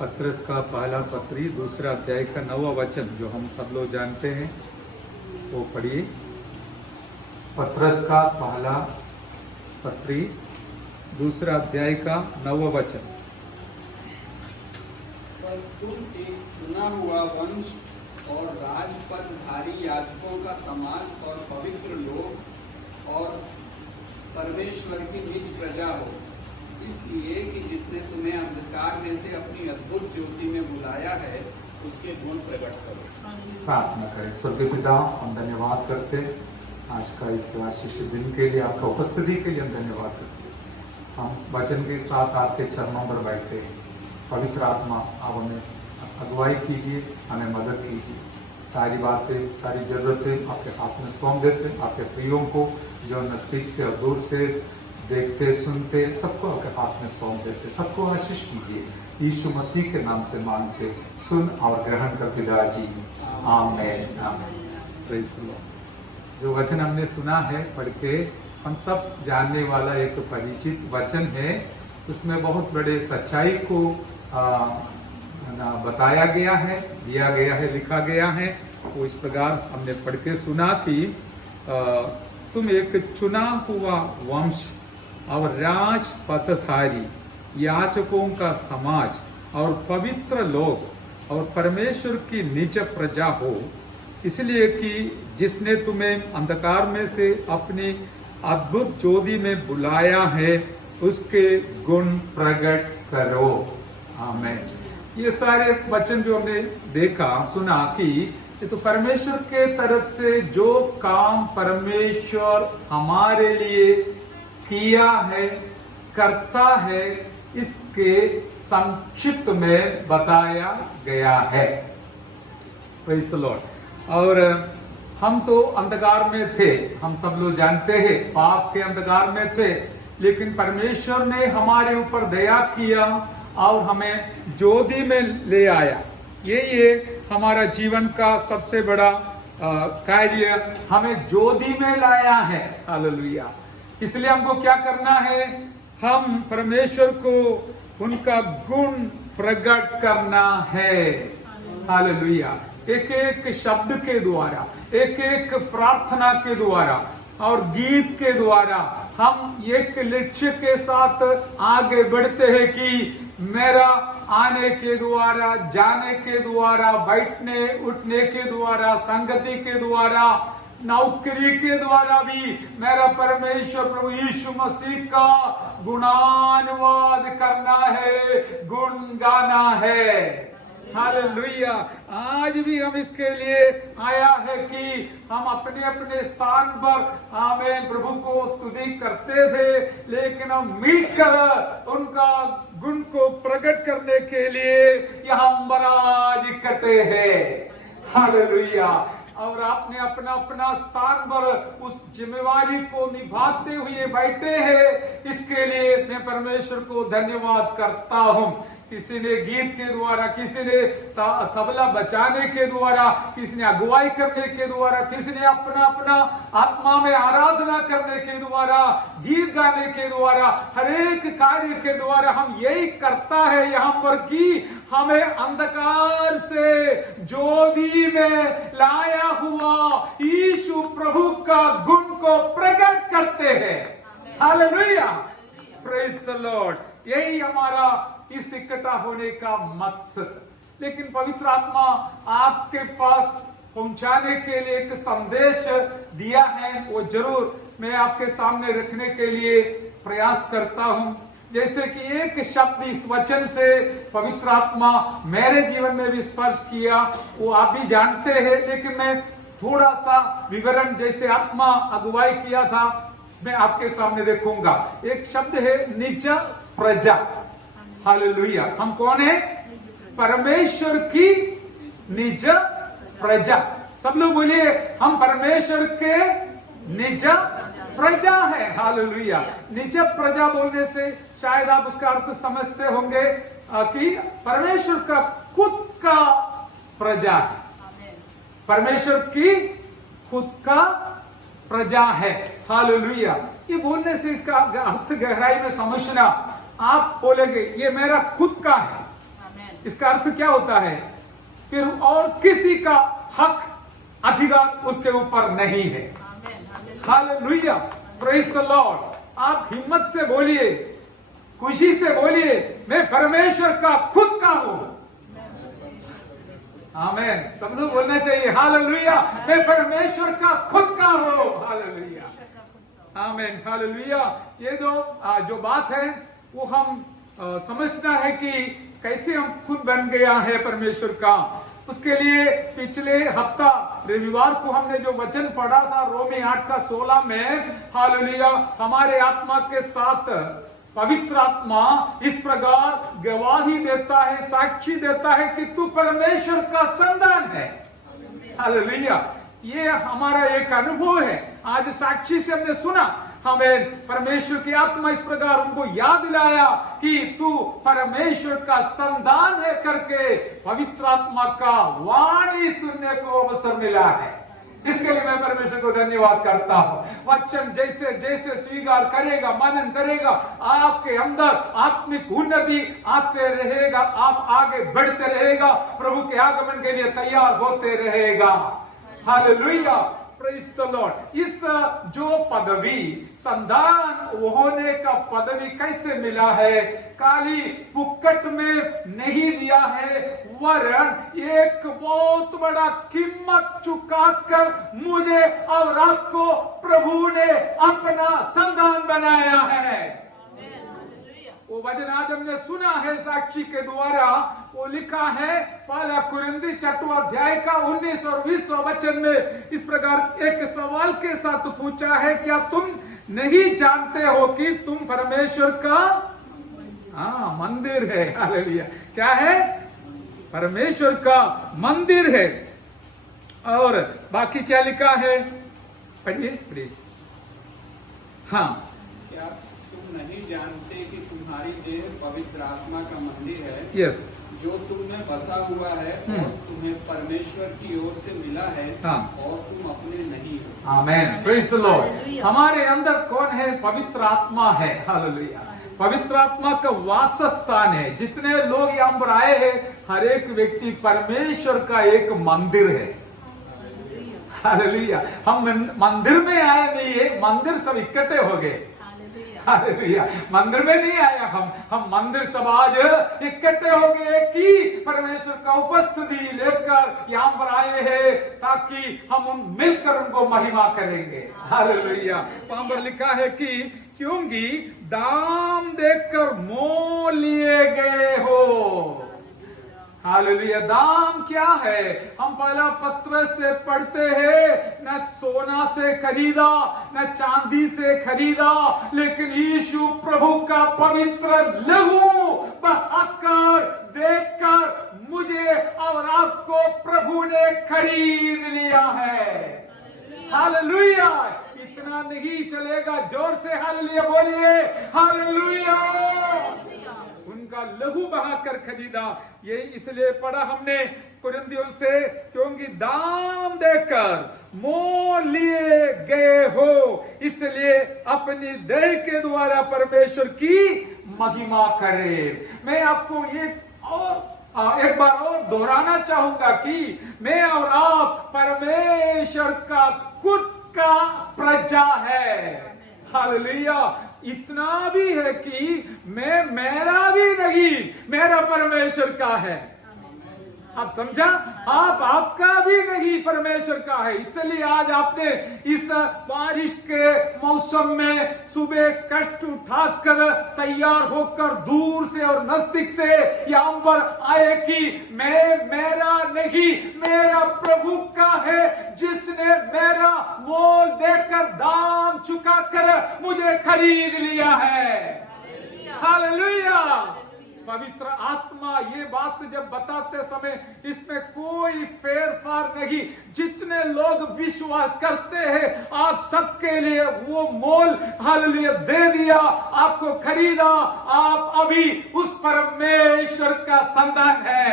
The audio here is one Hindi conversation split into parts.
पत्रस का पहला पत्री दूसरा अध्याय का 9वां वचन जो हम सब लोग जानते हैं वो पढ़िए। पत्रस का पहला पत्री दूसरा अध्याय का 9वां वचन। पर तुम एक चुना हुआ वंश और राजपदधारी याजकों का समाज और पवित्र लोग और परमेश्वर की निज प्रजा हो, इसलिए कि जिसने तुम्हें अंधकार में से अपनी अद्भुत ज्योति में बुलाया है उसके गुण प्रकट करो। प्रार्थना करें। स्वर्गीय पिता, हम धन्यवाद करते हैं आज का इस आशीष दिन के लिए, आपका उपस्थिति के लिए हम धन्यवाद करते हैं। हम वचन के साथ आपके चरणों पर बैठते हैं। पवित्र आत्मा, आप हमें अगुवाई कीजिए, हमें मदद कीजिए। सारी बातें, सारी जरूरतें आपके हाथ में सौंप देते हैं। आपके प्रियों को जो नजदीक से और दूर से देखते सुनते सबको आपके हाथ में सौंप देते। सबको आशीष कीजिए, यीशु मसीह के नाम से मांगते, सुन और ग्रहण कर पिताजी, आमीन आमीन। Praise the Lord. जो वचन हमने सुना है पढ़ के, हम सब जानने वाला एक परिचित वचन है। उसमें बहुत बड़े सच्चाई को बताया गया है, दिया गया है, लिखा गया है। वो इस प्रकार हमने पढ़ के सुना कि तुम एक चुना हुआ वंश और राजपदधारी याजकों का समाज और पवित्र लोग और परमेश्वर की निज प्रजा हो, इसलिए कि जिसने तुम्हें अंधकार में से अपनी अद्भुत ज्योति में बुलाया है उसके गुण प्रकट करो। आमीन। ये सारे वचन जो हमने देखा सुना कि ये तो परमेश्वर के तरफ से जो काम परमेश्वर हमारे लिए किया है, करता है, इसके संक्षिप्त में बताया गया है। Praise the Lord. और हम तो अंधकार में थे, हम सब लोग जानते हैं, पाप के अंधकार में थे, लेकिन परमेश्वर ने हमारे ऊपर दया किया और हमें ज्योति में ले आया। ये हमारा जीवन का सबसे बड़ा कार्य, हमें ज्योति में लाया है। हालेलुया। इसलिए हमको क्या करना है? हम परमेश्वर को उनका गुण प्रकट करना है। हालेलुया। एक एक शब्द के द्वारा, एक एक प्रार्थना के द्वारा और गीत के द्वारा हम एक लक्ष्य के साथ आगे बढ़ते हैं कि मेरा आने के द्वारा, जाने के द्वारा, बैठने उठने के द्वारा, संगति के द्वारा, नौकरी के द्वारा भी मेरा परमेश्वर प्रभु यीशु मसीह का गुणानुवाद करना है, गुण गाना है। हालेलुया। आज भी हम इसके लिए आया है कि हम अपने अपने स्थान पर आमीन प्रभु को स्तुति करते थे, लेकिन हम मिलकर उनका गुण को प्रकट करने के लिए यहाँ महाराज इकट्ठे हैं। हालेलुया। और आपने अपना अपना स्थान पर उस जिम्मेवारी को निभाते हुए बैठे हैं, इसके लिए मैं परमेश्वर को धन्यवाद करता हूँ। किसी ने गीत के द्वारा, किसी ने तबला बजाने के द्वारा, किसी ने अगुवाई करने के द्वारा, किसी ने अपना अपना आत्मा में आराधना करने के द्वारा, गीत गाने के द्वारा, हर एक कार्य के द्वारा हम यही करता है यहाँ पर कि हमें अंधकार से ज्योति में लाया हुआ यीशु प्रभु का गुण को प्रकट करते हैं। हालेलुया। Praise the Lord. यही हमारा इस इकट्ठा होने का मकसद। लेकिन पवित्र आत्मा आपके पास पहुंचाने के लिए एक संदेश दिया है, वो जरूर मैं आपके सामने रखने के लिए प्रयास करता हूं। जैसे कि एक शब्द इस वचन से पवित्र आत्मा मेरे जीवन में भी स्पर्श किया, वो आप भी जानते हैं, लेकिन मैं थोड़ा सा विवरण जैसे आत्मा अगुवाई किया था मैं आपके सामने देखूंगा। एक शब्द है निज प्रजा। हालेलुया। हम कौन है? परमेश्वर की निज प्रजा। सब लोग बोलिए, हम परमेश्वर के निज प्रजा है। हालेलुया। निज प्रजा बोलने से शायद आप उसका अर्थ समझते होंगे कि परमेश्वर का खुद का प्रजा है, परमेश्वर की खुद का प्रजा है। हालेलुया। ये बोलने से इसका अर्थ गहराई में समझना, आप बोलेंगे ये मेरा खुद का है, इसका अर्थ क्या होता है? फिर और किसी का हक अधिकार उसके ऊपर नहीं है। Hallelujah, praise the Lord. आप हिम्मत से बोलिए, खुशी से बोलिए, मैं परमेश्वर का खुद का हूं। आमीन। सब लोग बोलना चाहिए हालेलुया, मैं परमेश्वर का खुद का हूं। हालेलुया, आमीन, हालेलुया। ये जो बात है वो हम समझना है कि कैसे हम खुद बन गया है परमेश्वर का। उसके लिए पिछले हफ्ता रविवार को हमने जो वचन पढ़ा था रोमी 8:16 में, हालेलुया, हमारे आत्मा के साथ पवित्र आत्मा इस प्रकार गवाही देता है, साक्षी देता है कि तू परमेश्वर का संतान है। हालेलुया, ये हमारा एक अनुभव है। आज साक्षी से हमने सुना, हमें परमेश्वर की आत्मा इस प्रकार उनको याद दिलाया कि तू परमेश्वर का संतान है करके पवित्र आत्मा का वाणी सुनने को अवसर मिला है। इसके लिए मैं परमेश्वर को धन्यवाद करता हूं। वचन जैसे जैसे स्वीकार करेगा, मनन करेगा, आपके अंदर आत्मिक उन्नति आते रहेगा, आप आगे बढ़ते रहेगा, प्रभु के आगमन के लिए तैयार होते रहेगा। Hallelujah, praise the Lord. इस जो पदवी संतान होने का पदवी कैसे मिला है? खाली पुक्कट में नहीं दिया है, वरन एक बहुत बड़ा कीमत चुकाकर मुझे और आपको प्रभु ने अपना संतान बनाया है। वो वचन आज हमने सुना है साक्षी के द्वारा, वो लिखा है पहला कुरिन्थी 6वां अध्याय का 19 और 20 वचन में इस प्रकार एक सवाल के साथ पूछा है, क्या तुम नहीं जानते हो कि तुम परमेश्वर का मंदिर है? हालेलुया, क्या है? परमेश्वर का मंदिर है। और बाकी क्या लिखा है? पढ़िए पढ़िए। हाँ, क्या तुम नहीं जानते कि तुम्हारी देह पवित्र आत्मा का मंदिर है, यस, जो तुम में बसा हुआ है और तुम्हें परमेश्वर की ओर से मिला है, और तुम अपने नहीं हो। आमीन, प्रेज द लॉर्ड। हमारे अंदर कौन है? पवित्र आत्मा है। हालेलुया, पवित्र आत्मा का वासस्थान है। जितने लोग यहाँ पर आए हैं, हर एक व्यक्ति परमेश्वर का एक मंदिर है। हालेलुया, हम मंदिर में आए नहीं है, मंदिर सब इकट्ठे हो गए। हालेलुया, मंदिर में नहीं आया हम मंदिर सब आज इकट्ठे हो गए कि परमेश्वर का उपस्थिति लेकर यहाँ पर आए हैं, ताकि हम मिलकर उनको महिमा करेंगे। हालेलुया, वहां पर लिखा है कि क्योंकि दाम देकर मोल लिए गए हो। हालेलुया, दाम क्या है? हम पहला पत्र से पढ़ते हैं, न सोना से खरीदा, न चांदी से खरीदा, लेकिन यीशु प्रभु का पवित्र लहू बहाकर देखकर मुझे और आपको प्रभु ने खरीद लिया है। हालेलुया, इतना नहीं चलेगा, जोर से हालेलुया बोलिए। हालेलुया, उनका लहू बहाकर खरीदा। ये इसलिए पढ़ा हमने कुरिन्थियों से, क्योंकि दाम देकर मोल लिए गए हो, इसलिए अपनी देह के द्वारा परमेश्वर की महिमा करे। मैं आपको एक बार और दोहराना चाहूंगा कि मैं और आप परमेश्वर का खुद का प्रजा है। हालेलुया, इतना भी है कि मेरा भी नहीं, मेरा परमेश्वर का है। आप समझा? आपका भी नहीं, परमेश्वर का है। इसलिए आज आपने इस बारिश के मौसम में सुबह कष्ट उठाकर तैयार होकर दूर से और नजदीक से यहाँ पर आए कि मेरा नहीं, मेरा प्रभु का है, जिसने मेरा मोल देकर दाम चुकाकर मुझे खरीद लिया है। हालेलुया, पवित्र आत्मा ये बात जब बताते समय इसमें कोई फेरफार नहीं। जितने लोग विश्वास करते हैं, आप सबके लिए वो मोल हालेलुया दे दिया, आपको खरीदा। आप अभी उस परमेश्वर का संतान है।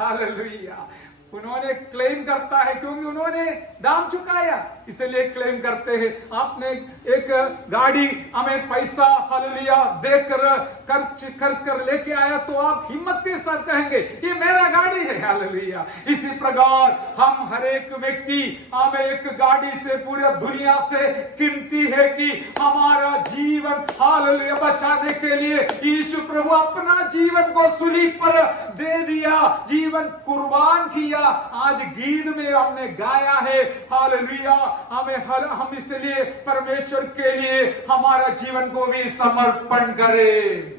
हालेलुया, उन्होंने क्लेम करता है क्योंकि उन्होंने दाम चुकाया, इसलिए क्लेम करते हैं। आपने एक गाड़ी हमें पैसा हालेलुया देकर खर्च कर लेके आया तो आप हिम्मत के साथ कहेंगे ये मेरा गाड़ी है, हालेलुया। इसी प्रकार हम हर एक व्यक्ति हमें एक गाड़ी से पूरे दुनिया से कीमती है कि हमारा जीवन हालेलुया बचाने के लिए यीशु प्रभु अपना जीवन को सूली पर दे दिया, जीवन कुर्बान किया। आज गीत में हमने गाया है हालेलुया, हम इसलिए परमेश्वर के लिए हमारा जीवन को भी समर्पण करें,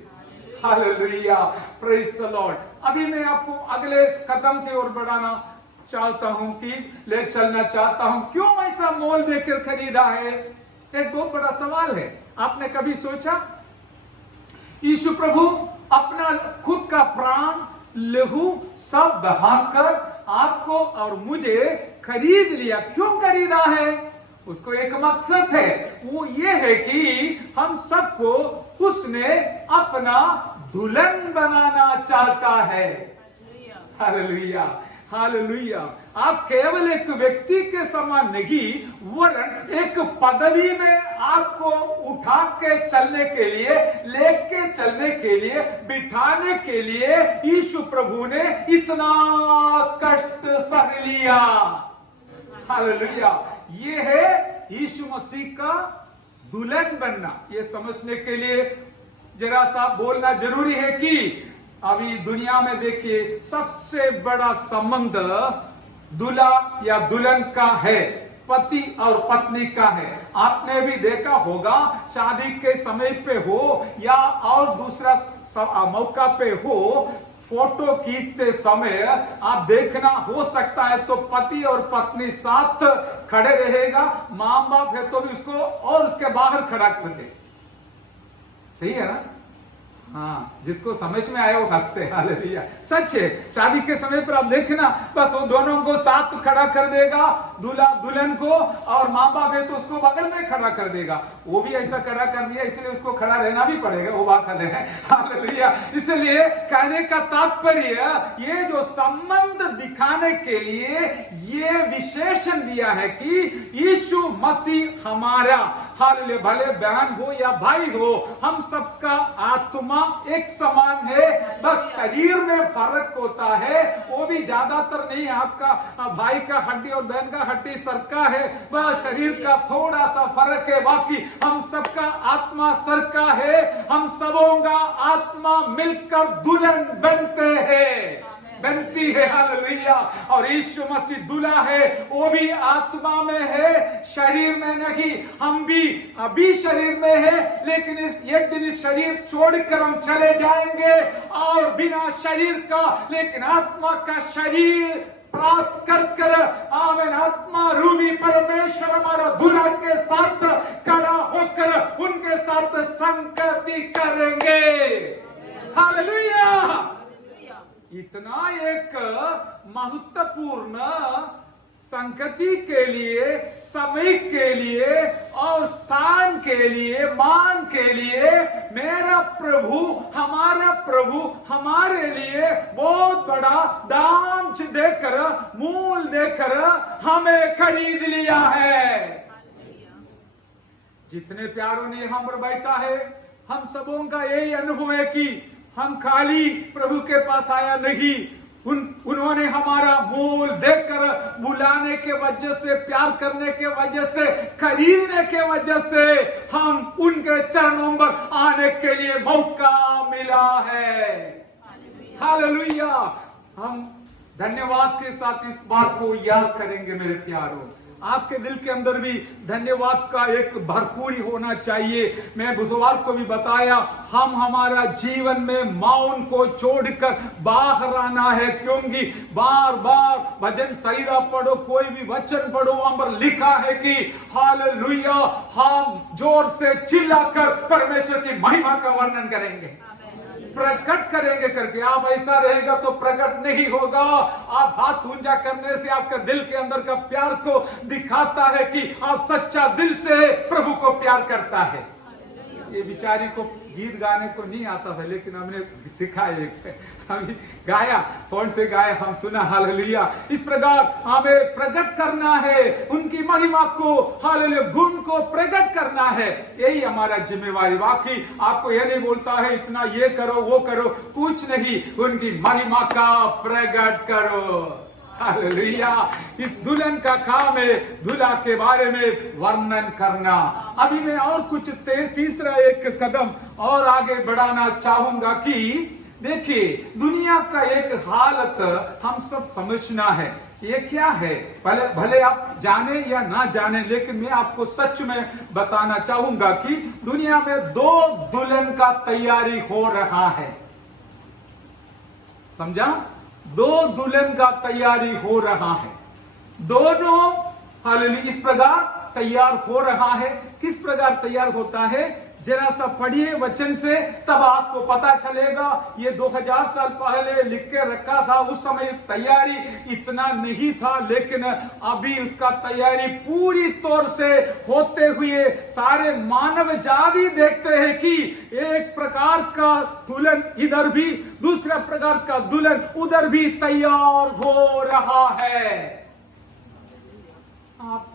हालेलुया, प्रेज द लॉर्ड। अभी मैं आपको अगले कदम की ओर बढ़ाना चाहता हूं कि ले चलना चाहता हूं। क्यों ऐसा मोल देकर खरीदा है? एक बहुत बड़ा सवाल है। आपने कभी सोचा यीशु प्रभु अपना खुद का प्राण लहू सब बहाकर आपको और मुझे खरीद लिया। क्यों खरीदा है? उसको एक मकसद है, वो ये है कि हम सबको उसने अपना दुल्हन बनाना चाहता है। Hallelujah, hallelujah. आप केवल एक व्यक्ति के समान नहीं, वरन एक पदवी में आपको उठा के चलने के लिए, लेके चलने के लिए, बिठाने के लिए यीशु प्रभु ने इतना कष्ट सह लिया। हालेलुया। ये है यीशु मसीह का दुल्हन बनना। ये समझने के लिए जरा सा बोलना जरूरी है कि अभी दुनिया में देखिए सबसे बड़ा संबंध दूल्हा या दुल्हन का है, पति और पत्नी का है। आपने भी देखा होगा शादी के समय पे हो या और दूसरा मौका पे हो, फोटो खींचते समय आप देखना हो सकता है तो पति और पत्नी साथ खड़े रहेगा, मां बाप है तो भी उसको और उसके बाहर खड़ा कर दे। सही है ना? हाँ, जिसको समझ में आया वो हंसते। हालेलुया, सच है। शादी के समय पर आप देखना बस वो दोनों को साथ खड़ा कर देगा, दूल्हा दुल्हन को, और माँ बाप है तो उसको बगल में खड़ा कर देगा। वो भी ऐसा खड़ा कर दिया इसलिए उसको खड़ा रहना भी पड़ेगा, वो बात है। हालेलुया। इसलिए कहने का तात्पर्य ये जो संबंध दिखाने के लिए ये विशेषण दिया है कि यीशु मसीह हमारा, हालेलुया, भले बहन हो या भाई हो, हम सबका आत्मा एक समान है, बस शरीर में फर्क होता है। वो भी ज्यादातर नहीं, आपका भाई का हड्डी और बहन का हड्डी सरका है, बस शरीर का थोड़ा सा फर्क है, बाकी हम सबका आत्मा सरका है। हम सबों का आत्मा मिलकर दुल्हन बनती है। हालेलुया। और यीशु मसीह दूल्हा है, वो भी आत्मा में है, शरीर में नहीं। हम भी अभी शरीर में है, लेकिन एक दिन इस शरीर छोड़कर हम चले जाएंगे और बिना शरीर का लेकिन आत्मा का शरीर प्राप्त कर आमीन, आत्मा रूपी परमेश्वर हमारा दूल्हा के साथ खड़ा होकर उनके साथ संगति करेंगे। हालेलुया। इतना एक महत्वपूर्ण संगति के लिए, समय के लिए और स्थान के लिए, मान के लिए मेरा प्रभु, हमारा प्रभु हमारे लिए बहुत बड़ा दाम देकर, मूल देकर हमें खरीद लिया है। जितने प्यारों ने हम पर बैठा है, हम सबों का यही अनुभव है कि हम खाली प्रभु के पास आया नहीं, उन्होंने हमारा मूल देकर, बुलाने के वजह से, प्यार करने के वजह से, खरीदने के वजह से हम उनके चरणों पर आने के लिए मौका मिला है। हालेलुया। हम धन्यवाद के साथ इस बात को याद करेंगे मेरे प्यारों। आपके दिल के अंदर भी धन्यवाद का एक भरपूरी होना चाहिए। मैं बुधवार को भी बताया, हम हमारा जीवन में मौन को छोड़कर बाहर आना है, क्योंकि बार बार भजन सहीरा पढ़ो, कोई भी वचन पढ़ो, वहां पर लिखा है कि हालेलुया, हम जोर से चिल्लाकर परमेश्वर की महिमा का वर्णन करेंगे, प्रकट करेंगे करके। आप ऐसा रहेगा तो प्रकट नहीं होगा। आप हाथ ऊंचा करने से आपका दिल के अंदर का प्यार को दिखाता है कि आप सच्चा दिल से प्रभु को प्यार करता है। ये बिचारी को गीत गाने को नहीं आता था, लेकिन हमने सीखा एक, अभी गाया, कौन से गाए हम सुना, हालेलुया। इस प्रकार हमें प्रकट करना है उनकी महिमा को, हालेलुया, गुण को प्रकट करना है, यही हमारा जिम्मेवारी। बाकी आपको यह नहीं बोलता है इतना ये करो वो करो, कुछ नहीं, उनकी महिमा का प्रकट करो, हालेलुया। इस दुल्हन का काम है दूल्हा के बारे में वर्णन करना। अभी मैं और कुछ तीसरा एक कदम और आगे बढ़ाना चाहूंगा कि देखिए, दुनिया का एक हालत हम सब समझना है, ये क्या है, भले आप जाने या ना जाने, लेकिन मैं आपको सच में बताना चाहूंगा कि दुनिया में दो दुल्हन का तैयारी हो रहा है, समझा? दो दुल्हन का तैयारी हो रहा है, दोनों हालेलुया इस प्रकार तैयार हो रहा है। किस प्रकार तैयार होता है, जरा सा पढ़िए वचन से, तब आपको पता चलेगा। ये 2000 साल पहले लिख के रखा था, उस समय इस तैयारी इतना नहीं था, लेकिन अभी उसका तैयारी पूरी तौर से होते हुए सारे मानव जाति देखते हैं कि एक प्रकार का दुल्हन इधर भी, दूसरा प्रकार का दुल्हन उधर भी तैयार हो रहा है। आप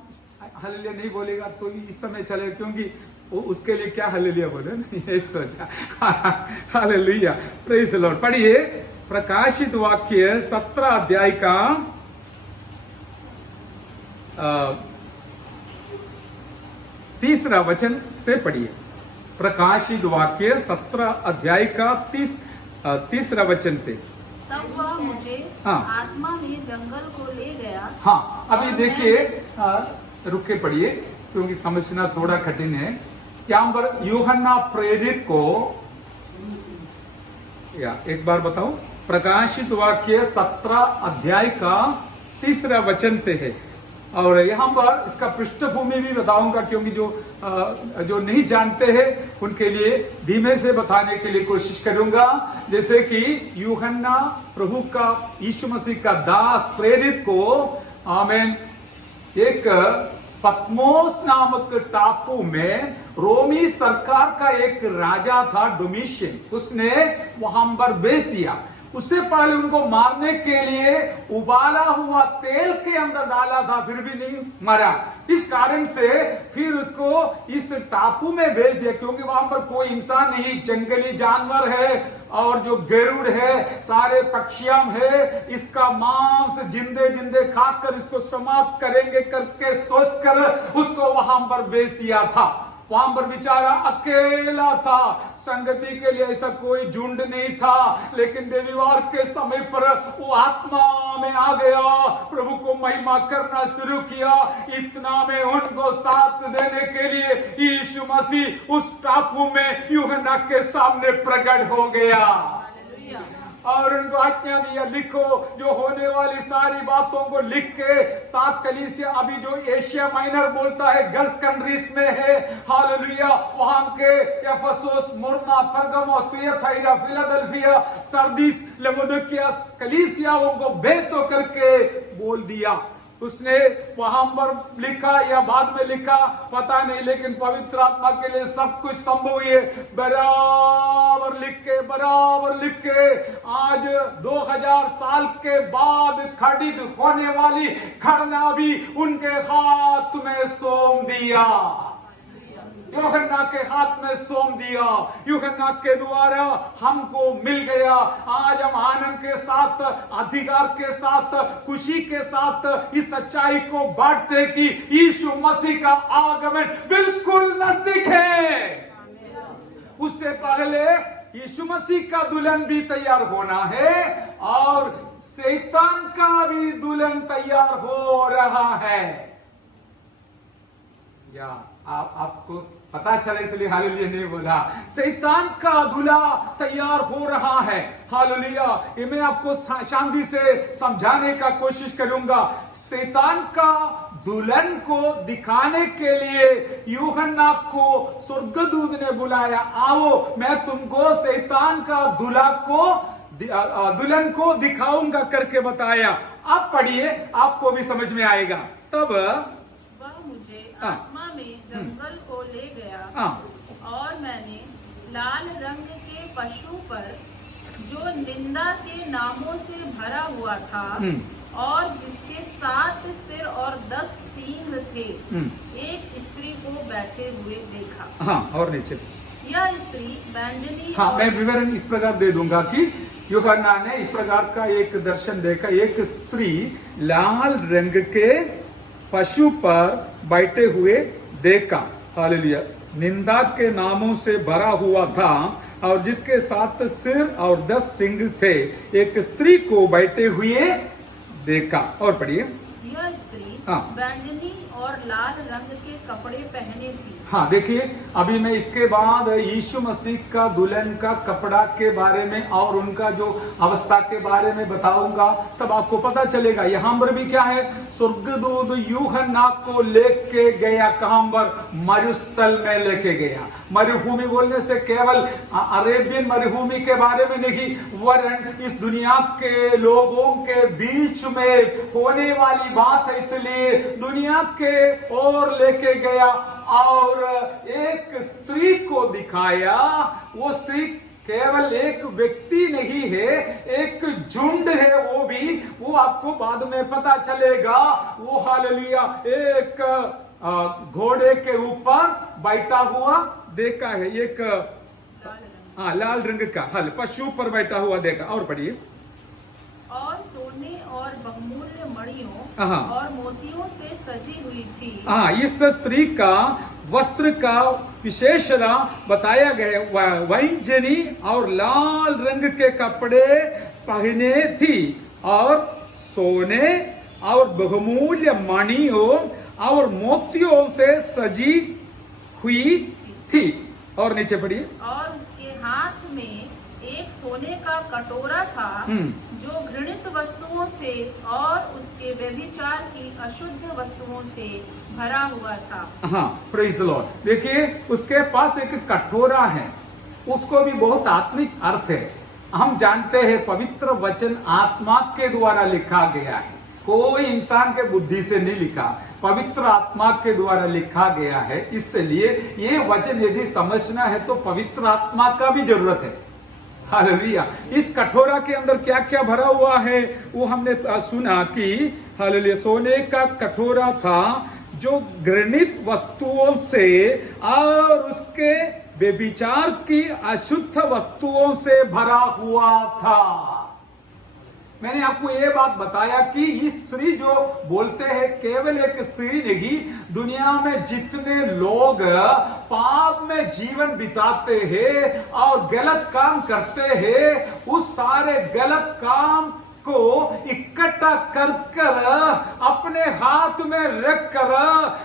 हालेलुया नहीं बोलेगा तो इस समय चले, क्योंकि वो उसके लिए क्या हालेलुया बोले नहीं, एक सोचा, हालेलुया, प्रेज द लॉर्ड। पढ़िए प्रकाशित वाक्य 17 अध्याय का 3 वचन से पढ़िए। प्रकाशित वाक्य 17 अध्याय का 3 वचन से। तब वह मुझे आत्मा में जंगल को ले गया। हाँ, अभी देखिए, रुक के पढ़िए क्योंकि समझना थोड़ा कठिन है। यहाँ पर यूहन्ना प्रेरित को, या एक बार बताओ, प्रकाशित वाक्य 17 अध्याय का 3 वचन से है, और यहाँ पर इसका पृष्ठभूमि भी बताऊंगा, क्योंकि जो नहीं जानते हैं उनके लिए धीमे से बताने के लिए कोशिश करूंगा। जैसे कि यूहन्ना प्रभु का, यीशु मसीह का दास प्रेरित को, आमीन, एक पत्मोस नामक टापू में रोमी सरकार का एक राजा था डोमिशियन, उसने वहां पर भेज दिया। उससे पहले उनको मारने के लिए उबाला हुआ तेल के अंदर डाला था, फिर भी नहीं मरा। इस कारण से फिर उसको इस टापू में भेज दिया, क्योंकि वहां पर कोई इंसान नहीं, जंगली जानवर है, और जो गरुड़ है, सारे पक्षियां है, इसका मांस जिंदे जिंदे खाकर इसको समाप्त करेंगे करके सोचकर उसको वहां पर भेज दिया था। वहां पर बेचारा अकेला था, संगति के लिए ऐसा कोई झुंड नहीं था, लेकिन रविवार के समय पर वो आत्मा में आ गया, प्रभु को महिमा करना शुरू किया। इतना में उनको साथ देने के लिए यीशु मसीह उस टापू में यूहन्ना के सामने प्रकट हो गया और उनको आज्ञा दिया, लिखो, जो होने वाली सारी बातों को लिख के 7 कलीसिया, अभी जो एशिया माइनर बोलता है, गल्फ कंट्रीज में है, हालेलुया, वहां के एफेसस, मुर्ना, परगमोस, थियाथाइरा, फिलाडेल्फिया, सरदीस, लवोदिकिया कलीसियाओं को भेज दो करके बोल दिया। उसने वहां पर लिखा या बाद में लिखा पता नहीं, लेकिन पवित्र आत्मा के लिए सब कुछ संभव है। बराबर लिख के आज 2000 साल के बाद खड़ित होने वाली खड़ना भी उनके हाथ में सौंप दिया, यूहन्ना के हाथ में सौंप दिया। यूहन्ना के द्वारा हमको मिल गया। आज हम आनंद के साथ, अधिकार के साथ, खुशी के साथ इस सच्चाई को बांटते कि यीशु मसीह का आगमन बिल्कुल नजदीक है। उससे पहले यीशु मसीह का दुल्हन भी तैयार होना है और शैतान का भी दुल्हन तैयार हो रहा है। या आपको पता चले इसलिए हालेलुया नहीं बोला। शैतान का दूल्हा तैयार हो रहा है, हालेलुया। ये मैं आपको शांति से समझाने का कोशिश करूंगा। शैतान का दुल्हन को दिखाने के लिए यूहन्ना को स्वर्गदूत ने बुलाया, आओ मैं तुमको शैतान का दुल्हन को दिखाऊंगा करके बताया। आप पढ़िए, आपको भी समझ में आएगा। तब वह मुझे आत्मा में जंगल को ले गया और मैंने लाल रंग के पशु पर जो निंदा के नामों से भरा हुआ था और जिसके 7 सिर और 10 सींग थे, एक स्त्री को बैठे हुए देखा। हाँ, और नीचे यह स्त्री बैंजनी। हाँ, मैं विवरण इस प्रकार दे दूंगा कि यूहन्ना ने इस प्रकार का एक दर्शन देखा। एक स्त्री लाल रंग के पशु पर बैठे हुए देखा। हालेलुया। निंदा के नामों से भरा हुआ था और जिसके 7 सिर और 10 सींग थे, एक स्त्री को बैठे हुए देखा। और पढ़िए। यह स्त्री हाँ, बैंजनी और लाल रंग के कपड़े पहने थी। हाँ, देखिए अभी मैं इसके बाद यीशु मसीह का दुल्हन का कपड़ा के बारे में और उनका जो अवस्था के बारे में बताऊंगा, तब आपको पता चलेगा। यहाँ पर भी क्या है, स्वर्गदूत यूहन्ना को लेके गया, कहां पर, मरुस्थल में लेके गया। मरुभूमि बोलने से केवल अरेबियन मरुभूमि के बारे में नहीं, वरन इस दुनिया के लोगों के बीच में होने वाली बात है, इसलिए दुनिया के और लेके गया और एक स्त्री को दिखाया। वो स्त्री केवल एक व्यक्ति नहीं है, एक झुंड है। वो आपको बाद में पता चलेगा। वो हालेलुया एक घोड़े के ऊपर बैठा हुआ देखा है, एक लाल रंग का हल पशु पर बैठा हुआ देखा। और पढ़िए। और सोने और बहुमूल्य मणियों हाँ, और मोतियों से सजी हुई थी। हाँ, इस स्त्री का वस्त्र का विशेषता बताया गया। वैंजनी और लाल रंग के कपड़े पहने थी और सोने और बहुमूल्य मणियों और मोतियों से सजी हुई थी। और नीचे पढ़िए। और उसके हाथ में एक सोने का कटोरा था जो घृणित वस्तुओं से और उसके व्यभिचार की अशुद्ध वस्तुओं से भरा हुआ था। हाँ, प्रेज द लॉर्ड। देखिए उसके पास एक कटोरा है, उसको भी बहुत आत्मिक अर्थ है। हम जानते हैं पवित्र वचन आत्मा के द्वारा लिखा गया है, कोई इंसान के बुद्धि से नहीं लिखा, पवित्र आत्मा के द्वारा लिखा गया है। इसलिए ये वचन यदि समझना है तो पवित्र आत्मा का भी जरूरत है। हालेलुया। इस कटोरा के अंदर क्या क्या भरा हुआ है वो हमने सुना कि हालेलुया सोने का कटोरा था जो घृणित वस्तुओं से और उसके व्यभिचार की अशुद्ध वस्तुओं से भरा हुआ था। मैंने आपको ये बात बताया कि ये स्त्री जो बोलते हैं केवल एक स्त्री नहीं, दुनिया में जितने लोग पाप में जीवन बिताते हैं और गलत काम करते हैं, उस सारे गलत काम को इकट्ठा कर अपने हाथ में रख कर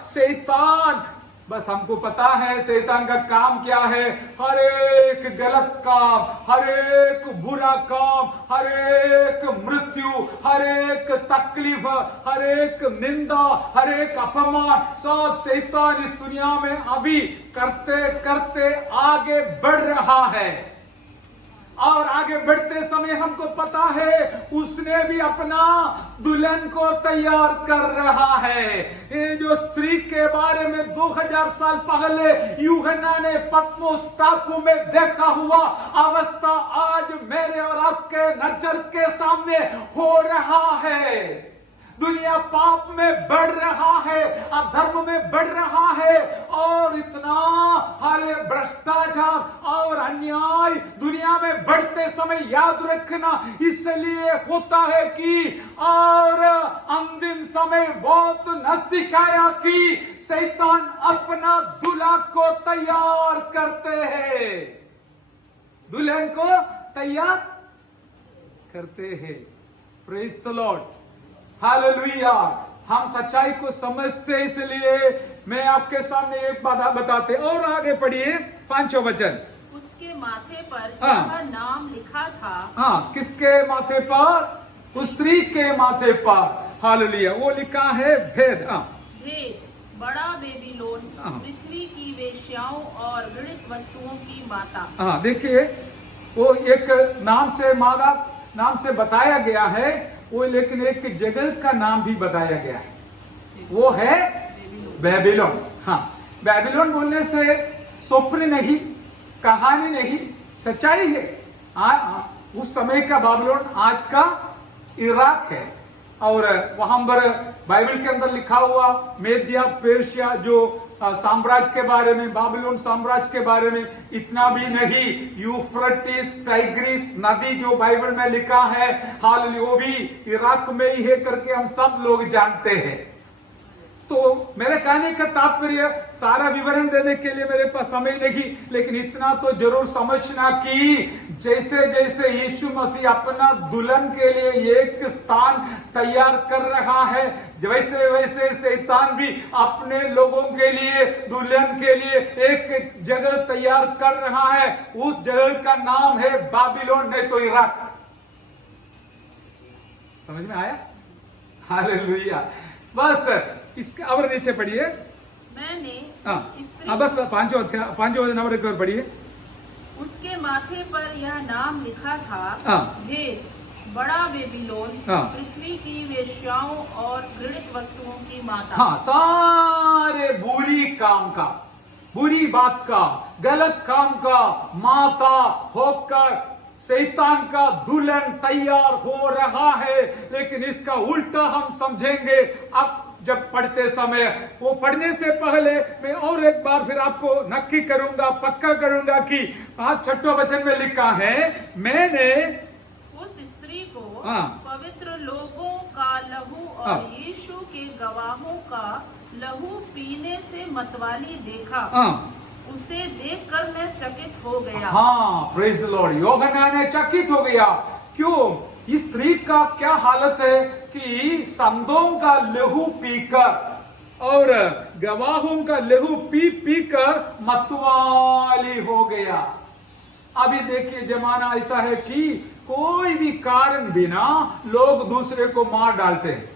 शैतान, बस हमको पता है शैतान का काम क्या है, हर एक गलत काम, हर एक बुरा काम, हर एक मृत्यु, हर एक तकलीफ, हर एक निंदा, हर एक अपमान, सब शैतान इस दुनिया में अभी करते करते आगे बढ़ रहा है। और आगे बढ़ते समय हमको पता है उसने भी अपना दुल्हन को तैयार कर रहा है। ये जो स्त्री के बारे में 2000 साल पहले यूहन्ना ने पत्मोस टापू में देखा हुआ अवस्था आज मेरे और आपके नजर के सामने हो रहा है। दुनिया पाप में बढ़ रहा है, अधर्म में बढ़ रहा है और इतना हाले भ्रष्टाचार और अन्याय दुनिया में बढ़ते समय याद रखना इसलिए होता है कि और अंतिम समय बहुत नजदीक आया कि शैतान अपना दूल्हा को तैयार करते हैं, दुल्हन को तैयार करते हैं। Praise the Lord, hallelujah. हम सच्चाई को समझते इसलिए मैं आपके सामने एक बात बताते। और आगे पढ़िए 5वां वचन। उसके माथे पर हाँ, नाम लिखा था। हाँ, किसके माथे पर? उस स्त्री के माथे पर। हालेलुया। वो लिखा है भेद। भेद, बड़ा बेबीलोन, पृथ्वी की वेश्याओं और घृणित वस्तुओं की माता। हाँ, देखिए वो एक नाम से मादा नाम से बताया गया है वो, लेकिन एक जगह का नाम भी बताया गया है, वो है बेबीलोन। हाँ, बेबीलोन बोलने से स्वप्न नहीं, कहानी नहीं, सच्चाई है। उस समय का बाबिलोन आज का इराक है, और वहां पर बाइबल के अंदर लिखा हुआ मेदिया पेर्शिया जो साम्राज्य के बारे में, बाबिलोन साम्राज्य के बारे में इतना भी नहीं, यूफ्रेटिस टाइग्रिस नदी जो बाइबल में लिखा है, हाल वो भी इराक में ही है करके हम सब लोग जानते हैं। तो मेरे कहने का तात्पर्य सारा विवरण देने के लिए मेरे पास समय नहीं, लेकिन इतना तो जरूर समझना कि जैसे जैसे यीशु मसीह अपना दुल्हन के लिए एक स्थान तैयार कर रहा है, वैसे वैसे शैतान भी अपने लोगों के लिए, दुल्हन के लिए एक जगह तैयार कर रहा है। उस जगह का नाम है बाबिलोन, नहीं तो इराक। समझ में आया? हालेलुया। बस इसके और नीचे पढ़िए। मैंने बस पांचों नंबर एक और पढ़िए। उसके माथे पर यह नाम लिखा था, भेद, बड़ा बेबीलोन, पृथ्वी की वेश्याओं और घृणित वस्तुओं की माता। हाँ, सारे बुरी काम का, बुरी बात का, गलत काम का माता होकर शैतान का दुल्हन तैयार हो रहा है। लेकिन इसका उल्टा हम समझेंगे अब जब पढ़ते समय। वो पढ़ने से पहले मैं और एक बार फिर आपको नक्की करूंगा, पक्का करूंगा कि आज 6वें वचन में लिखा है, मैंने उस स्त्री को हाँ। पवित्र लोगों का लहू और यीशु के गवाहों का लहू पीने से मतवाली देखा। उसे देखकर मैं चकित हो गया। हाँ, प्रेज द लॉर्ड। यूहन्ना ने चकित हो गया। क्यों? इस स्त्री का क्या हालत है कि संतों का लहू पीकर और गवाहों का लहू पी पीकर मतवाली हो गया। अभी देखिए जमाना ऐसा है कि कोई भी कारण बिना लोग दूसरे को मार डालते हैं।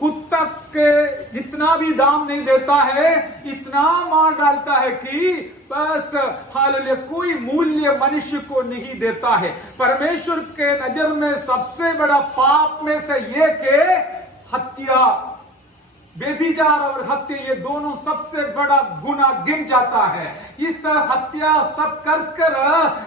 कुत्ता के जितना भी दाम नहीं देता है, इतना मार डालता है कि बस हालेलुया, कोई मूल्य मनुष्य को नहीं देता है। परमेश्वर के नजर में सबसे बड़ा पाप में से ये के हत्या, बेबीजार और हत्या, ये दोनों सबसे बड़ा गुनाह गिन जाता है। इस हत्या सब कर कर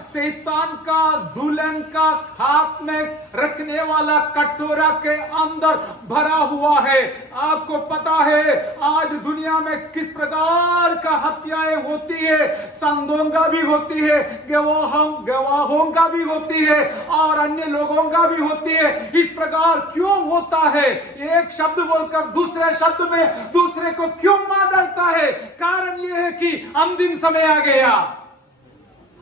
शैतान का दुल्हन का हाथ में रखने वाला कटोरा के अंदर भरा हुआ है। आपको पता है आज दुनिया में किस प्रकार का हत्याएं होती है। संतों का भी होती है, गवाहों का भी होती है और अन्य लोगों का भी होती है। इस प्रकार क्यों होता है? एक शब्द बोलकर दूसरे शब्द में दूसरे को क्यों मार डालता है? कारण यह है कि अंतिम समय आ गया।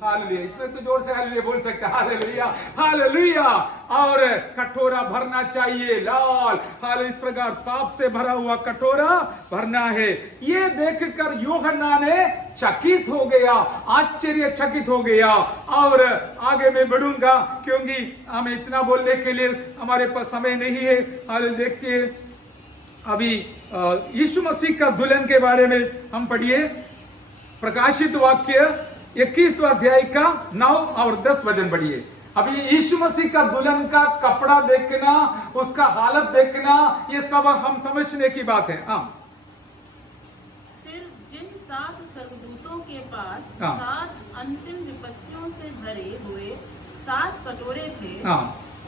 हालेलुया। इसमें तो जोर से हालेलुया बोल सकता है। Hallelujah, hallelujah. और कटोरा भरना चाहिए लाल। हाल इस प्रकार पाप से भरा हुआ कटोरा भरना है। ये देखकर यूहन्ना ने चकित हो गया, आश्चर्यचकित हो गया। और आगे मैं बढ़ूंगा क्योंकि हमें इतना बोलने के लिए हमारे पास समय नहीं है। हाल देखिए अभी यीशु मसीह का दुल्हन के बारे में हम पढ़िए। प्रकाशित वाक्य 21वां अध्याय का 9 और 10 वचन पढ़िए। अभी यीशु मसीह का दुल्हन का कपड़ा देखना, उसका हालत देखना, ये सब हम समझने की बात है। फिर जिन 7 स्वर्गदूतों के पास 7 अंतिम विपत्तियों से भरे हुए 7 कटोरे थे,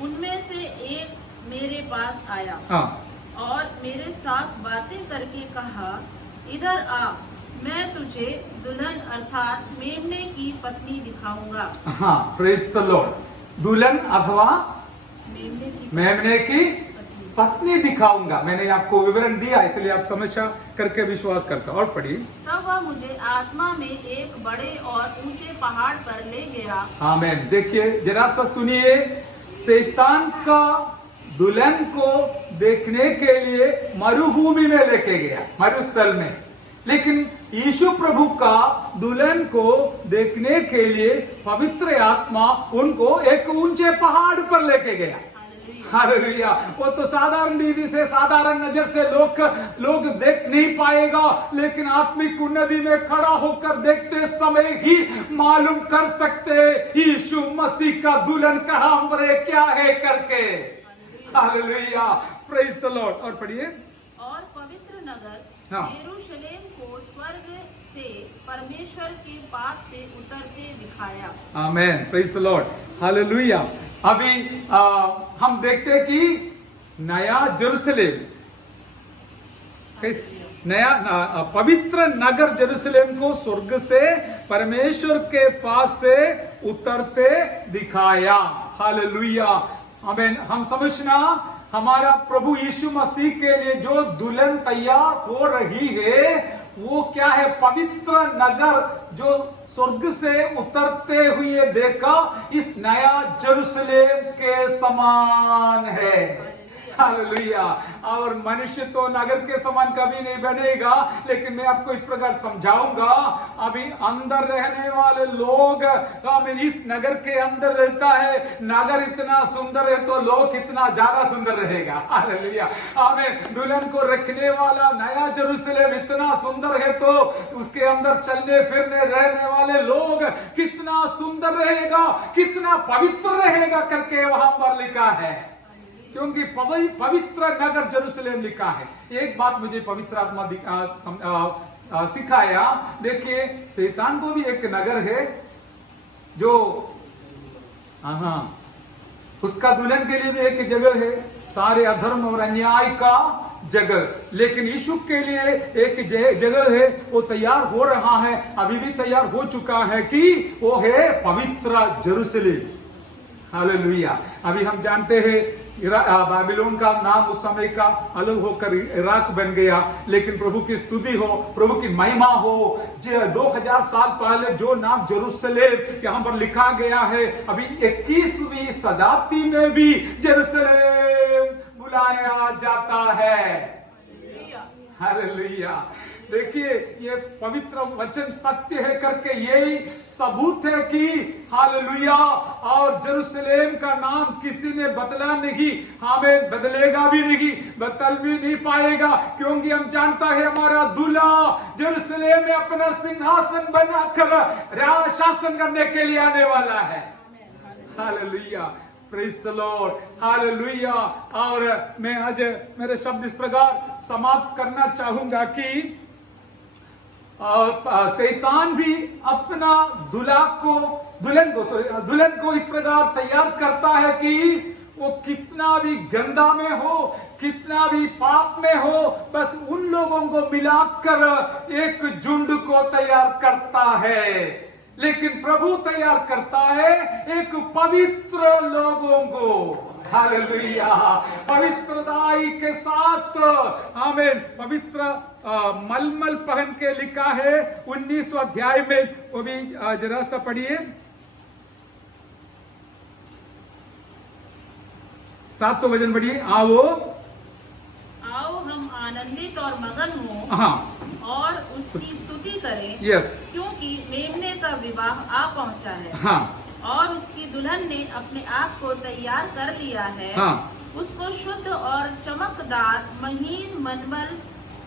उनमें से एक मेरे पास आया और मेरे साथ बातें करके कहा, इधर आ, मैं तुझे दुल्हन अर्थात मेमने की पत्नी दिखाऊंगा। हाँ, प्रेज द लॉर्ड। दुल्हन अथवा मेमने की पत्नी दिखाऊंगा। मैंने आपको विवरण दिया, इसलिए आप समझा करके विश्वास करता। और पढ़िए। तब वह मुझे आत्मा में एक बड़े और ऊंचे पहाड़ पर ले गया। आमीन। देखिए जरा सा सुनिए, शैतान का दुल्हन को देखने के लिए मरुभूमि में लेके गया, मरुस्थल में। लेकिन यीशु प्रभु का दुल्हन को देखने के लिए पवित्र आत्मा उनको एक ऊंचे पहाड़ पर लेके गया। हालेलुया। वो तो साधारण रीति से, साधारण नजर से लोग देख नहीं पाएगा, लेकिन आत्मिक उन्नति में खड़ा होकर देखते समय ही मालूम कर सकते यीशु मसीह का दुल्हन कहां पर क्या है करके। Hallelujah, praise the Lord. और पढ़िए। और पवित्र नगर यरूशलेम को स्वर्ग से परमेश्वर के पास से उतरते दिखाया। आमेन, प्रेज द लॉर्ड, हालेलुया। अभी हम देखते हैं कि नया जेरूशलेम, नया पवित्र नगर जेरूशलेम को स्वर्ग से परमेश्वर के पास से उतरते दिखाया। हालेलुया, आमेन। हम समझना, हमारा प्रभु यीशु मसीह के लिए जो दुल्हन तैयार हो रही है वो क्या है? पवित्र नगर जो स्वर्ग से उतरते हुए देखा इस नया जेरूशलेम के समान है। हालेलुया। और मनुष्य तो नगर के समान कभी नहीं बनेगा, लेकिन मैं आपको इस प्रकार समझाऊंगा। अभी अंदर रहने वाले लोग, इस नगर के अंदर रहता है, नगर इतना सुंदर है तो लोग कितना ज्यादा सुंदर रहेगा। हालेलुया, आमीन। दुल्हन को रखने वाला नया जेरूशलेम इतना सुंदर है तो उसके अंदर चलने फिरने रहने वाले लोग कितना सुंदर रहेगा, कितना पवित्र रहेगा करके वहां पर लिखा है, क्योंकि पवित्र नगर जेरूशलेम लिखा है। एक बात मुझे पवित्र आत्मा सिखाया। देखिए, शैतान को भी एक नगर है जो उसका दुल्हन के लिए भी एक जगह है, सारे अधर्म और अन्याय का जगह। लेकिन यीशु के लिए एक जगह है, वो तैयार हो रहा है, अभी भी तैयार हो चुका है कि वो है पवित्र जेरूशलेम। हालेलुया। अभी हम जानते हैं बाबिलोन का नाम उस समय का अलग होकर इराक बन गया, लेकिन प्रभु की स्तुति हो, प्रभु की महिमा हो। 2000 साल पहले जो नाम जेरूशलेम यहाँ पर लिखा गया है, अभी 21वीं शताब्दी में भी जेरूशलेम बुलाया जाता है। हालेलुया। देखिए, ये पवित्र वचन सत्य है करके यही सबूत है कि हालेलुया। और जेरूशलेम का नाम किसी ने बदला नहीं, हमें बदलेगा भी नहीं, बदल भी नहीं पाएगा, क्योंकि हम जानता है हमारा दूल्हा जेरूशलेम में अपना सिंहासन बनाकर राज शासन करने के लिए आने वाला है। Hallelujah, praise the Lord, hallelujah. और मैं आज मेरे शब्द इस प्रकार समाप्त करना चाहूंगा कि शैतान भी अपना दुल्हन को इस प्रकार तैयार करता है कि वो कितना भी गंदा में हो, कितना भी पाप में हो, बस उन लोगों को मिलाकर एक झुंड को तैयार करता है। लेकिन प्रभु तैयार करता है एक पवित्र लोगों को। हालेलुया, पवित्रताई के साथ, आमीन। पवित्र मलमल पहन के लिखा है 19वां अध्याय में, वो भी जरा सा पढ़िए, 7वां वचन पढ़िए। आओ हम आनंदित और मगन हो, हाँ, और उसकी स्तुति करें। यस, क्योंकि मेमने का विवाह आ पहुंचा है, हाँ, और उसकी दुल्हन ने अपने आप को तैयार कर लिया है। हाँ, उसको शुद्ध और चमकदार महीन मलमल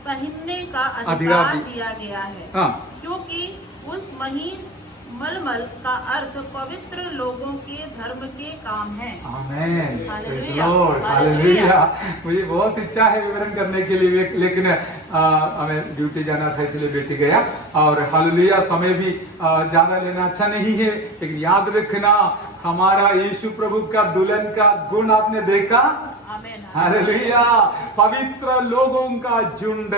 पहनने का अधिकार दिया गया है। हाँ, क्योंकि उस महीन मलमल का अर्थ पवित्र लोगों के धर्म के काम है। आमेन, प्रेज़ द लॉर्ड, हालेलुया। मुझे बहुत इच्छा है विवरण करने के लिए, लेकिन हमें ड्यूटी जाना था इसलिए बेटी गया। और हालेलुया, समय भी ज्यादा लेना अच्छा नहीं है, लेकिन याद रखना हमारा यीशु प्रभु का दुल्हन का गुण आपने देखा। हालेलुया, पवित्र लोगों का झुंड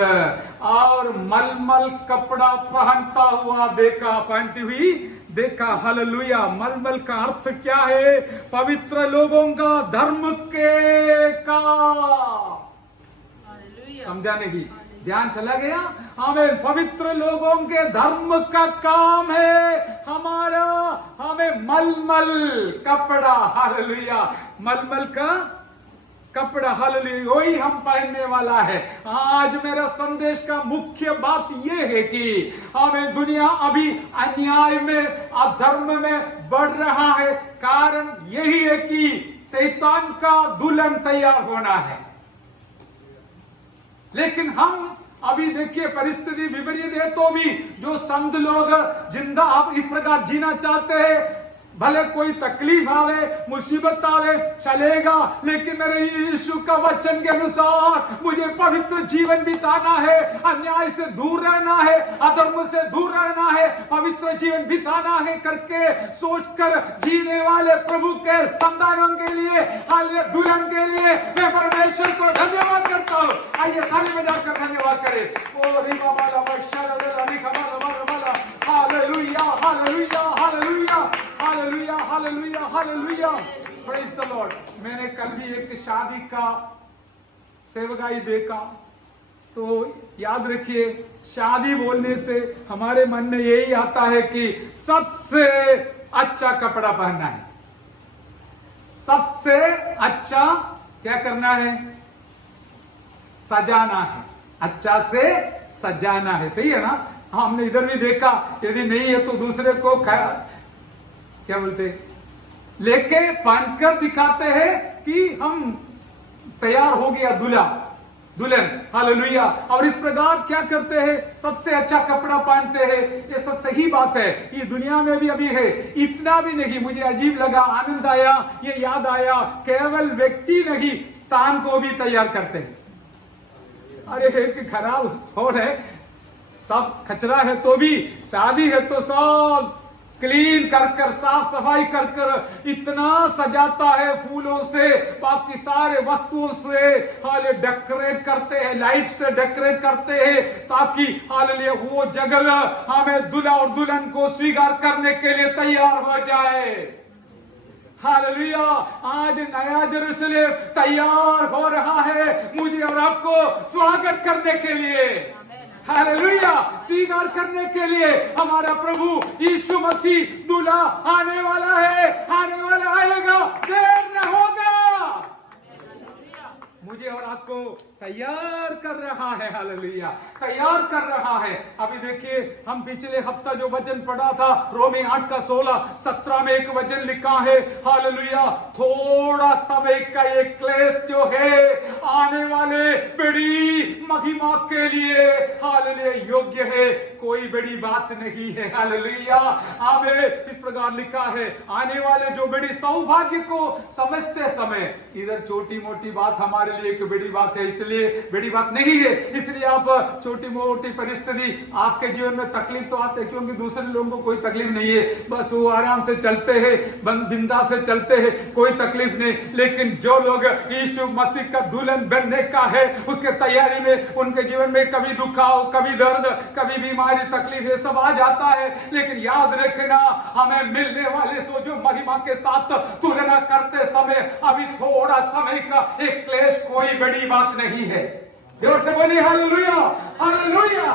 और मलमल कपड़ा पहनता हुआ देखा, पहनती हुई देखा। हालेलुया, मलमल का अर्थ क्या है? पवित्र लोगों का धर्म के काम। समझा नहीं? ध्यान चला गया? हमें पवित्र लोगों के धर्म का काम है हमारा, हमें मलमल कपड़ा, हालेलुया, मलमल का कपड़ा, हालेलुया, वही हम पहनने वाला है। आज मेरा संदेश का मुख्य बात यह है कि हमें दुनिया अभी अन्याय में, अधर्म में बढ़ रहा है। कारण यही है कि शैतान का दुल्हन तैयार होना है। लेकिन हम अभी देखिए परिस्थिति विपरीत है, तो भी जो संत लोग जिंदा आप इस प्रकार जीना चाहते हैं, भले कोई तकलीफ आवे, मुसीबत आवे, चलेगा, लेकिन मेरे यीशु का वचन के अनुसार मुझे पवित्र जीवन बिताना है, अन्याय से दूर रहना है, अधर्म से दूर रहना है, पवित्र जीवन बिताना है करके सोचकर जीने वाले प्रभु के संतानों के लिए, हाल दुल्हन के लिए मैं परमेश्वर को धन्यवाद करता हूँ। आइए ताली बजाकर धन्यवाद करें। ओ रिबा बाला बशरा लिखा बाला, hallelujah hallelujah hallelujah hallelujah hallelujah hallelujah, praise the lord. मैंने कल भी एक शादी का सेवकाई देखा, तो याद रखिए, शादी बोलने से हमारे मन में यही आता है कि सबसे अच्छा कपड़ा पहनना है, सबसे अच्छा क्या करना है, सजाना है, अच्छा से सजाना है। सही है ना? हमने इधर भी देखा, यदि नहीं है तो दूसरे को क्या बोलते, लेके पहनकर दिखाते हैं कि हम तैयार हो गया दुल्हन, हालेलुया। और इस प्रकार क्या करते हैं, सबसे अच्छा कपड़ा पहनते हैं। ये सब सही बात है, ये दुनिया में भी अभी है। इतना भी नहीं, मुझे अजीब लगा, आनंद आया, ये याद आया, केवल व्यक्ति नहीं, स्थान को भी तैयार करते हैं। अरे एक खराब हो रहे, सब कचरा है तो भी, शादी है तो सब क्लीन कर साफ सफाई कर इतना सजाता है, फूलों से, बाकी सारे वस्तुओं से हाले डेकोरेट करते हैं, लाइट से डेकोरेट करते हैं, ताकि हाले वो जगह हमें दूल्हा और दुल्हन को स्वीकार करने के लिए तैयार हो जाए। हालेलुया। आज नया जेरूसलेम तैयार हो रहा है मुझे और आपको स्वागत करने के लिए, हालेलुया, स्वीकार करने के लिए। हमारा प्रभु यीशु मसीह दूल्हा आने वाला है, आने वाला आएगा, देर न होगा, मुझे और आपको तैयार कर रहा है, हालेलुया, तैयार कर रहा है। अभी देखिए, हम पिछले हफ्ता जो वचन पढ़ा था, रोमी 8 का 16-17 में एक वचन लिखा है, हालेलुया, थोड़ा समय का ये क्लेश जो है आने वाले बड़ी महिमा के लिए, हालेलुया, योग्य है, कोई बड़ी बात नहीं है, हालेलुया। हमें इस प्रकार लिखा है, आने वाले जो बड़ी सौभाग्य को समझते समय, इधर छोटी मोटी बात हमारे लिए एक बड़ी बात है, इसलिए बड़ी बात नहीं है, इसलिए आप छोटी मोटी परिस्थिति आपके जीवन में तकलीफ तो आते हैं, क्योंकि दूसरे लोगों को कोई तकलीफ नहीं है, बस वो आराम से चलते हैं, बिंदा से चलते हैं, कोई तकलीफ नहीं। लेकिन जो लोग यीशु मसीह का दुल्हन बनने का है, उसके तैयारी में उनके जीवन में कभी दुखाव, कभी दर्द, कभी बीमारी, तकलीफ, ये सब आ जाता है, लेकिन याद रखना, हमें मिलने वाले सो जो महिमा के साथ तुलना करते समय अभी थोड़ा समय का एक क्लेश कोई बड़ी बात नहीं है। जोर से बोलिए hallelujah, hallelujah,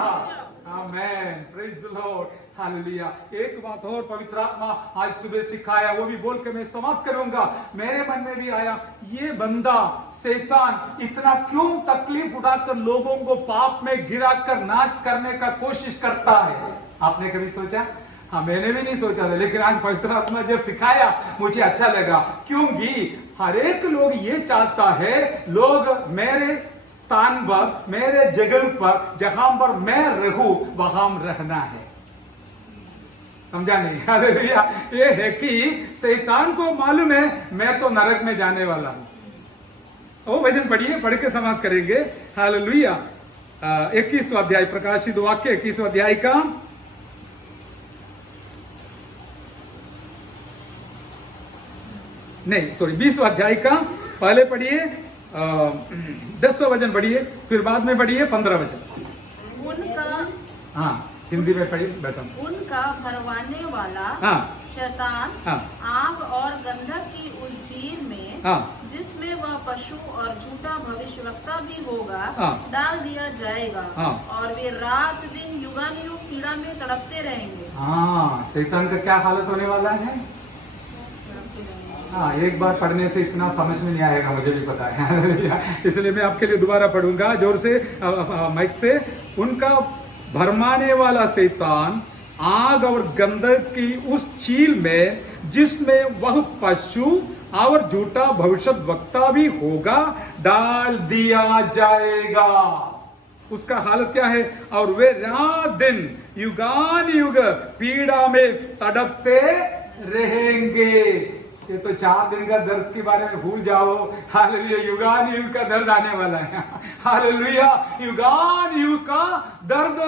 amen, praise the Lord, hallelujah. एक बात और पवित्र आत्मा आज सुबह सिखाया, वो भी बोल के मैं समाप्त करूंगा। मेरे मन में भी आया, ये बंदा शैतान इतना क्यों तकलीफ उठाकर लोगों को पाप में गिराकर नाश करने का कोशिश करता है? आपने कभी सोचा? हाँ, मैंने भी नहीं सोचा था, लेकिन आज पवित्र आत्मा जब सिखाया मुझे अच्छा लगा, क्योंकि हर एक लोग ये चाहता है, लोग मेरे स्थान पर, मेरे जगह पर, जहां पर मैं रहूं वहां रहना है। समझा नहीं? हालेलुया। ये है कि शैतान को मालूम है मैं तो नरक में जाने वाला हूं। वो वचन पढ़िए, पढ़ के समाप्त करेंगे। हालेलुया। 21वां अध्याय, प्रकाशित वाक्य 21वां अध्याय का नहीं, सॉरी, 20वां अध्याय का पहले पढ़िए, 10वां वचन पढ़िए, फिर बाद में पढ़िए 15 वचन। उनका, हाँ, हिंदी में पढ़िए बेटा। उनका भरवाने वाला, हाँ, शैतान, हाँ, आग और गंधक की उस झील में, हाँ, जिसमें वह पशु और झूठा भविष्यवक्ता भी होगा, हाँ, डाल दिया जाएगा, हाँ, और वे रात दिन युगानुयुग पीड़ा में तड़पते रहेंगे। हाँ, शैतान का क्या हालत होने वाला है? हाँ, एक बार पढ़ने से इतना समझ में नहीं आएगा, मुझे भी पता है इसलिए मैं आपके लिए दोबारा पढ़ूंगा जोर से, माइक से। उनका भरमाने वाला शैतान आग और गंधक की उस झील में, जिसमें वह पशु और झूठा भविष्यद्वक्ता भी होगा, डाल दिया जाएगा। उसका हालत क्या है? और वे रात दिन युगान युग पीड़ा में तड़पते रहेंगे। ये तो 4 दिन का दर्द के बारे में भूल जाओ। हालेलुया, युगान युग का दर्द आने वाला है। हालेलुया, युगान युग का दर्द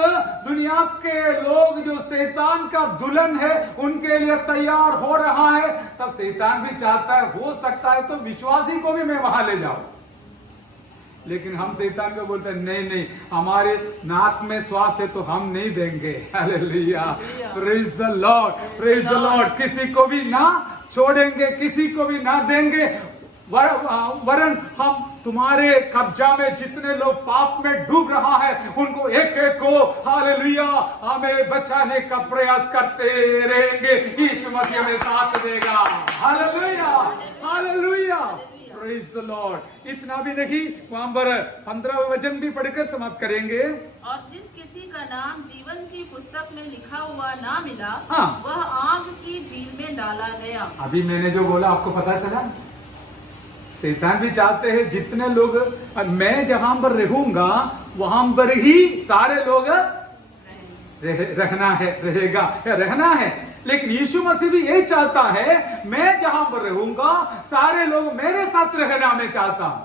दुनिया के लोग जो शैतान का दुल्हन है उनके लिए तैयार हो रहा है। तब शैतान भी चाहता है, हो सकता है तो विश्वासी को भी मैं वहां ले जाऊं, लेकिन हम शैतान को बोलते हैं नहीं नहीं, हमारे नाक में श्वास है तो हम नहीं देंगे। Hallelujah, praise the Lord, praise the Lord. किसी को भी ना छोड़ेंगे, किसी को भी ना देंगे, वरन हम तुम्हारे कब्जा में जितने लोग पाप में डूब रहा है उनको एक एक को हालेलुया हमें बचाने का प्रयास करते रहेंगे। यीशु मसीह हमें साथ देगा। Hallelujah, hallelujah, praise the Lord. इतना भी नहीं, वहां पर 15वां वचन भी पढ़कर समाप्त करेंगे। और जिस किसी का नाम जीवन की पुस्तक में लिखा हुआ ना मिला, हाँ। वह आग की झील में डाला गया। अभी मैंने जो बोला आपको पता चला? शैतान भी चाहते हैं जितने लोग, मैं जहां पर रहूंगा वहां पर ही सारे लोग रहना है, रहेगा या रहना है। लेकिन यीशु मसीह भी यही चाहता है, मैं जहां पर रहूंगा सारे लोग मेरे साथ रहना मैं चाहता हूं।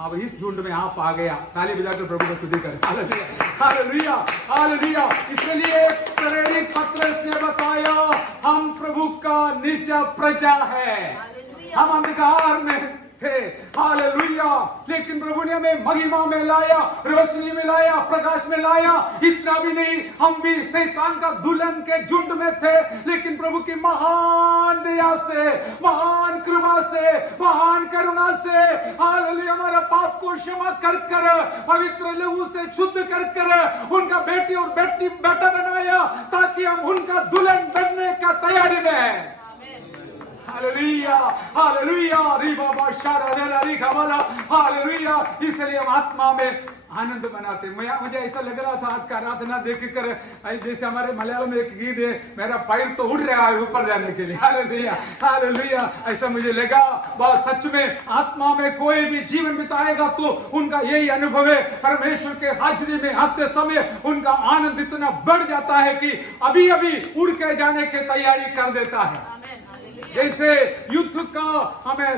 अब इस झुंड में आप आ गया, ताली बजाकर प्रभु का स्तुति करें। Hallelujah, hallelujah, hallelujah. इसलिए प्रेरित पत्रस ने बताया, हम प्रभु का निज प्रजा है, हम अंधकार में थे। हालेलुया, लेकिन प्रभु ने हमें महिमा में लाया, रोशनी में लाया, प्रकाश में लाया। इतना भी नहीं, हम भी शैतान का दुल्हन के झुंड में थे, लेकिन प्रभु की महान दया से, महान कृपा से, महान करुणा से हालेलुया हमारा पाप को क्षमा कर कर, पवित्र लहू से शुद्ध कर कर उनका बेटी और बेटा बनाया, ताकि हम उनका दुल्हन बनने का तैयारी में है। हालेलुया, हालेलुया, री बाबा शारा देला री कमला। हालेलुया, इसलिए हम आत्मा में आनंद मनाते। मुझे ऐसा लग रहा था आज का आराधना देख कर, जैसे हमारे मलयालम में एक गीत है, मेरा पैर तो उठ रहा है ऊपर जाने के लिए। हालेलुया, हालेलुया, ऐसा मुझे लगा। बहुत सच में आत्मा में कोई भी जीवन बिताएगा तो उनका यही अनुभव है, परमेश्वर के हाजिरी में आते समय उनका आनंद इतना बढ़ जाता है कि अभी अभी उड़ के जाने की तैयारी कर देता है। जैसे युद्ध का हमें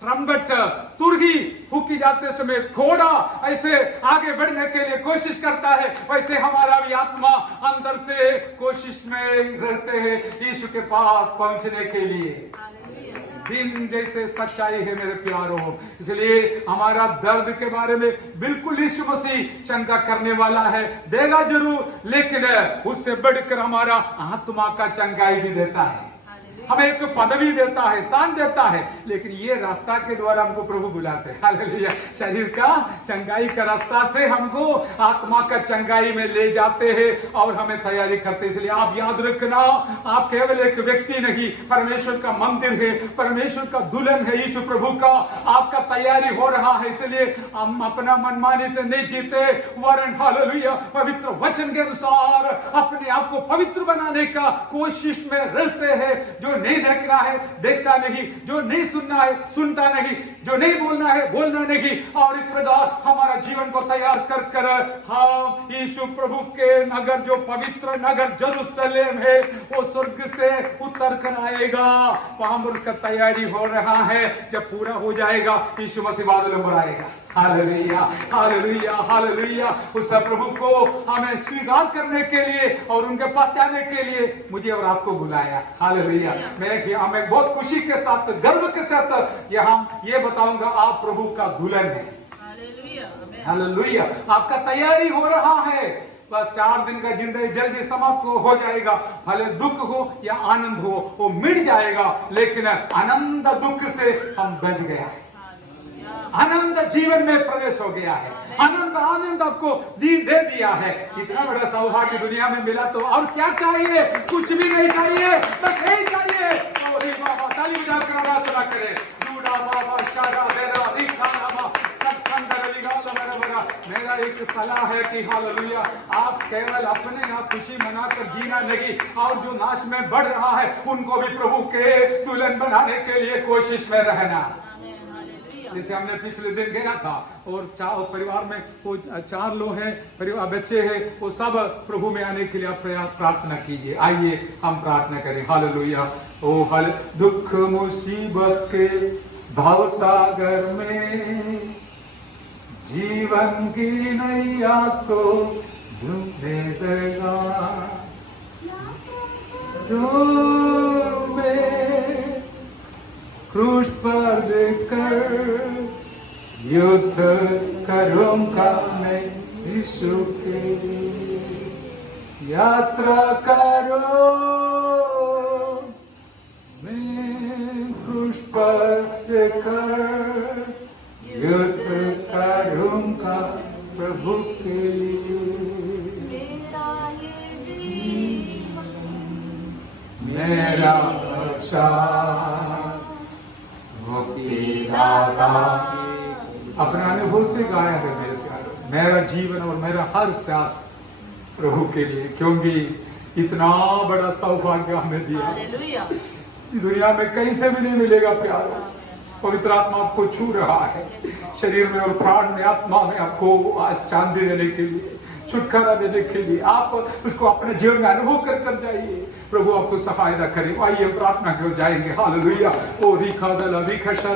ट्रम्बट तुरही फूकी जाते समय घोड़ा ऐसे आगे बढ़ने के लिए कोशिश करता है, वैसे हमारा भी आत्मा अंदर से कोशिश में रहते हैं यीशु के पास पहुंचने के लिए। दिन जैसे सच्चाई है मेरे प्यारों, इसलिए हमारा दर्द के बारे में बिल्कुल यीशु मसीह चंगा करने वाला है, देगा जरूर, लेकिन उससे बढ़कर हमारा आत्मा का चंगाई भी देता है, हमें एक पदवी देता है, स्थान देता है। लेकिन ये रास्ता के द्वारा हमको प्रभु बुलाते हैं। हालेलुया, शरीर का चंगाई का रास्ता से हमको आत्मा का चंगाई में ले जाते हैं और हमें तैयारी करते हैं। इसलिए आप याद रखना, आप केवल एक व्यक्ति नहीं, परमेश्वर का मंदिर है, परमेश्वर का दुल्हन है यीशु प्रभु का। आपका तैयारी हो रहा है, इसलिए हम अपना मनमानी से नहीं जीते, वरन हालेलुया पवित्र वचन के अनुसार अपने आप को पवित्र बनाने का कोशिश में रहते हैं। जो नहीं देखना है देखता नहीं, जो नहीं सुनना है सुनता नहीं, जो नहीं बोलना है बोलना नहीं, और इस प्रकार हमारा जीवन को तैयार कर कर हम यीशु प्रभु के नगर, जो पवित्र नगर जेरूशलेम है, वो स्वर्ग से उतर कर आएगा। वहां उसका तैयारी हो रहा है, जब पूरा हो जाएगा यीशु मसीह बादलों में आएगा। Hallelujah, hallelujah, hallelujah. उस प्रभु को हमें स्वीकार करने के लिए और उनके पास जाने के लिए मुझे और आपको बुलाया। हालेलुया, मैं हमें बहुत खुशी के साथ, गर्व के साथ ये बताऊंगा, आप प्रभु का दुल्हन है। हालेलुया, आपका तैयारी हो रहा है। बस 4 दिन का जिंदगी जल्दी समाप्त हो जाएगा, भले दुख हो या आनंद हो, वो मिट जाएगा, लेकिन आनंद दुख से हम बच गया है, आनंद जीवन में प्रवेश हो गया है, आनंद आपको दे दिया है। इतना बड़ा सौभाग्य दुनिया में मिला तो और क्या चाहिए? कुछ भी नहीं चाहिए, बस यही चाहिए। बाबा ताली बजाकर आराधना करें। बाबा शारा देरा दिखाना सब मेरा एक सलाह है कि हालेलुया आप केवल अपने आप खुशी मनाकर जीना नहीं, और जो नाश में बढ़ रहा है उनको भी प्रभु के दुल्हन बनाने के लिए कोशिश में रहना। जैसे हमने पिछले दिन गया था, और परिवार में वो 4 लोग हैं, परिवार बच्चे हैं, वो सब प्रभु में आने के लिए आप प्रार्थना कीजिए। आइए हम प्रार्थना करें। हालेलुया। ओ हल दुख मुसीबत के भाव सागर में जीवन की नैया को झूमने देगा, जो मैं क्रूस पर देकर युद्ध करूंगा मैं यीशु के लिए। यात्रा करो मैं क्रूस पर देकर युद्ध करूंगा प्रभु के लिए। मेरा अपने अनुभव से गाया है मेरे प्यारे। मेरा जीवन और मेरा हर सांस प्रभु के लिए, क्योंकि इतना बड़ा सौभाग्य हमें दिया, दुनिया में कहीं से भी नहीं मिलेगा प्यारो। पवित्र आत्मा आपको छू रहा है, शरीर में और प्राण में, आत्मा में आपको आज शांति देने के लिए, छुटकारा देने के लिए। आप उसको अपने जीवन में अनुभव कर जाइए। प्रभु आपको सहायता करे। आइए प्रार्थना कर जाएंगे। हालेलुया। ओ रिखा दल अभिखशा